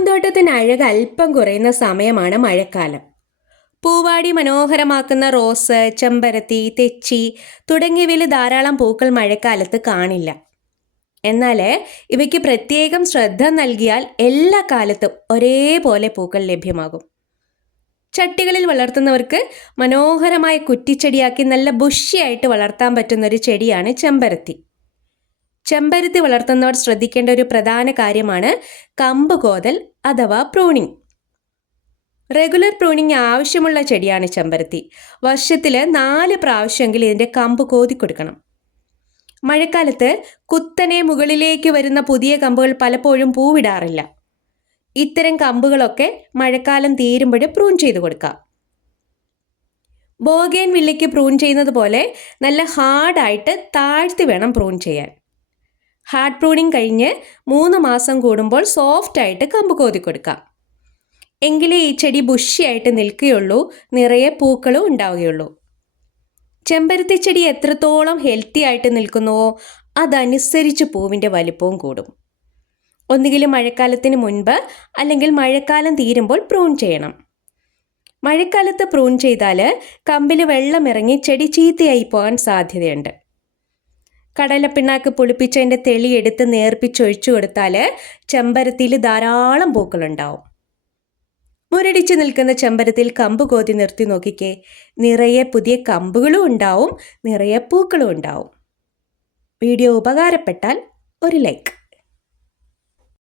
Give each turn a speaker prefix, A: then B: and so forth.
A: പൂന്തോട്ടത്തിന് അഴക് അല്പം കുറയുന്ന സമയമാണ് മഴക്കാലം. പൂവാടി മനോഹരമാക്കുന്ന റോസ് ചെമ്പരത്തി തെച്ചി തുടങ്ങിയവയിൽ ധാരാളം പൂക്കൾ മഴക്കാലത്ത് കാണില്ല. എന്നാൽ ഇവയ്ക്ക് പ്രത്യേകം ശ്രദ്ധ നൽകിയാൽ എല്ലാ കാലത്തും ഒരേപോലെ പൂക്കൾ ലഭ്യമാകും. ചട്ടികളിൽ വളർത്തുന്നവർക്ക് മനോഹരമായ കുറ്റിച്ചെടിയാക്കി നല്ല ബുഷിയായിട്ട് വളർത്താൻ പറ്റുന്ന ഒരു ചെടിയാണ് ചെമ്പരത്തി. ചെമ്പരത്തി വളർത്തുന്നവർ ശ്രദ്ധിക്കേണ്ട ഒരു പ്രധാന കാര്യമാണ് കമ്പ് കോതൽ അഥവാ പ്രൂണിംഗ്. റെഗുലർ പ്രൂണിംഗ് ആവശ്യമുള്ള ചെടിയാണ് ചെമ്പരത്തി. വർഷത്തിൽ നാല് പ്രാവശ്യമെങ്കിലും ഇതിന്റെ കമ്പ് കോതി കൊടുക്കണം. മഴക്കാലത്ത് കുത്തനെ മുകളിലേക്ക് വരുന്ന പുതിയ കമ്പുകൾ പലപ്പോഴും പൂവിടാറില്ല. ഇത്തരം കമ്പുകളൊക്കെ മഴക്കാലം തീരുമ്പോൾ പ്രൂൺ ചെയ്ത് കൊടുക്കാം. ബോഗേൻ വില്ലയ്ക്ക് പ്രൂൺ ചെയ്യുന്നത് പോലെ നല്ല ഹാർഡായിട്ട് താഴ്ത്തി വേണം പ്രൂൺ ചെയ്യാൻ. ഹാർഡ് പ്രൂണിങ് കഴിഞ്ഞ് മൂന്ന് മാസം കൂടുമ്പോൾ സോഫ്റ്റായിട്ട് കമ്പ് കോതി കൊടുക്കാം. എങ്കിലേ ഈ ചെടി ബുഷിയായിട്ട് നിൽക്കുകയുള്ളൂ നിറയെ പൂക്കളും ഉണ്ടാവുകയുള്ളൂ. ചെമ്പരത്തി ചെടി എത്രത്തോളം ഹെൽത്തി ആയിട്ട് നിൽക്കുന്നുവോ അതനുസരിച്ച് പൂവിന്റെ വലിപ്പവും കൂടും. ഒന്നുകിൽ മഴക്കാലത്തിന് മുൻപ് അല്ലെങ്കിൽ മഴക്കാലം തീരുമ്പോൾ പ്രൂൺ ചെയ്യണം. മഴക്കാലത്ത് പ്രൂൺ ചെയ്താൽ കമ്പിൽ വെള്ളം ഇറങ്ങി ചെടി ചീത്തയായി പോകാൻ സാധ്യതയുണ്ട്. കടലപ്പിണ്ണാക്ക് പുളിപ്പിച്ചതിന്റെ തെളി എടുത്ത് നേർപ്പിച്ചൊഴിച്ചു കൊടുത്താൽ ചെമ്പരത്തിയിൽ ധാരാളം പൂക്കളുണ്ടാവും. മുരടിച്ചു നിൽക്കുന്ന ചെമ്പരത്തിൽ കമ്പ് കോതി നിർത്തി നോക്കിക്കേ. നിറയെ പുതിയ കമ്പുകളും ഉണ്ടാവും നിറയെ പൂക്കളും ഉണ്ടാവും. വീഡിയോ ഉപകാരപ്പെട്ടാൽ ഒരു ലൈക്ക്.